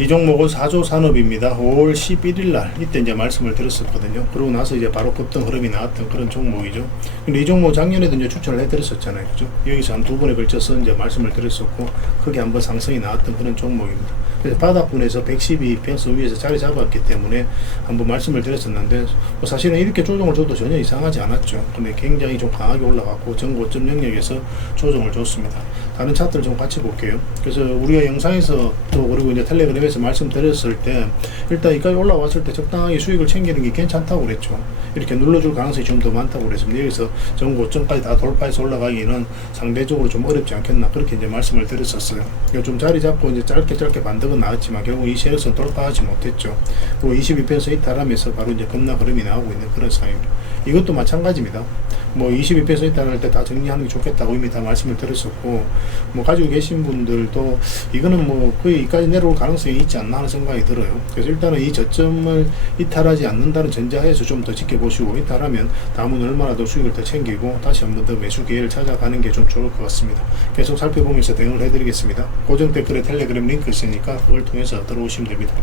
이 종목은 4조 산업입니다. 5월 11일 날 이때 이제 말씀을 드렸었거든요. 그러고 나서 이제 바로 급등 흐름이 나왔던 그런 종목이죠. 근데 이 종목 작년에도 이제 추천을 해드렸었잖아요. 그죠? 여기서 한 두 번에 걸쳐서 이제 말씀을 드렸었고 크게 한번 상승이 나왔던 그런 종목입니다. 그래서 바닥분에서 112평선 위에서 자리 잡았기 때문에 한번 말씀을 드렸었는데 뭐 사실은 이렇게 조정을 줘도 전혀 이상하지 않았죠. 근데 굉장히 좀 강하게 올라갔고 전고점 영역에서 조정을 줬습니다. 다른 차트를 좀 같이 볼게요. 그래서 우리가 영상에서 또 그리고 이제 텔레그램에서 말씀드렸을 때 일단 여기까지 올라왔을 때 적당하게 수익을 챙기는 게 괜찮다고 그랬죠. 이렇게 눌러줄 가능성이 좀 더 많다고 그랬습니다. 여기서 전고점까지 다 돌파해서 올라가기는 상대적으로 좀 어렵지 않겠나 그렇게 이제 말씀을 드렸었어요. 좀 자리 잡고 이제 짧게 짧게 반등 은 나왔지만 결국 이 셀에서 돌파하지 못했죠. 그리고 22편에서 이탈하면서 바로 이제 급락 흐름이 나오고 있는 그런 상황입니다. 이것도 마찬가지입니다. 뭐 22편에서 이탈할 때 다 정리하는 게 좋겠다고 이미 다 말씀을 드렸었고 뭐 가지고 계신 분들도 이거는 뭐 거의 이까지 내려올 가능성이 있지 않나 하는 생각이 들어요. 그래서 일단은 이 저점을 이탈하지 않는다는 전제하에서 좀 더 지켜보시고 이탈하면 다음은 얼마나 더 수익을 더 챙기고 다시 한 번 더 매수 기회를 찾아가는 게 좀 좋을 것 같습니다. 계속 살펴보면서 대응을 해드리겠습니다. 고정 댓글에 텔레그램 링크 있으니까 그걸 통해서 들어오시면 됩니다.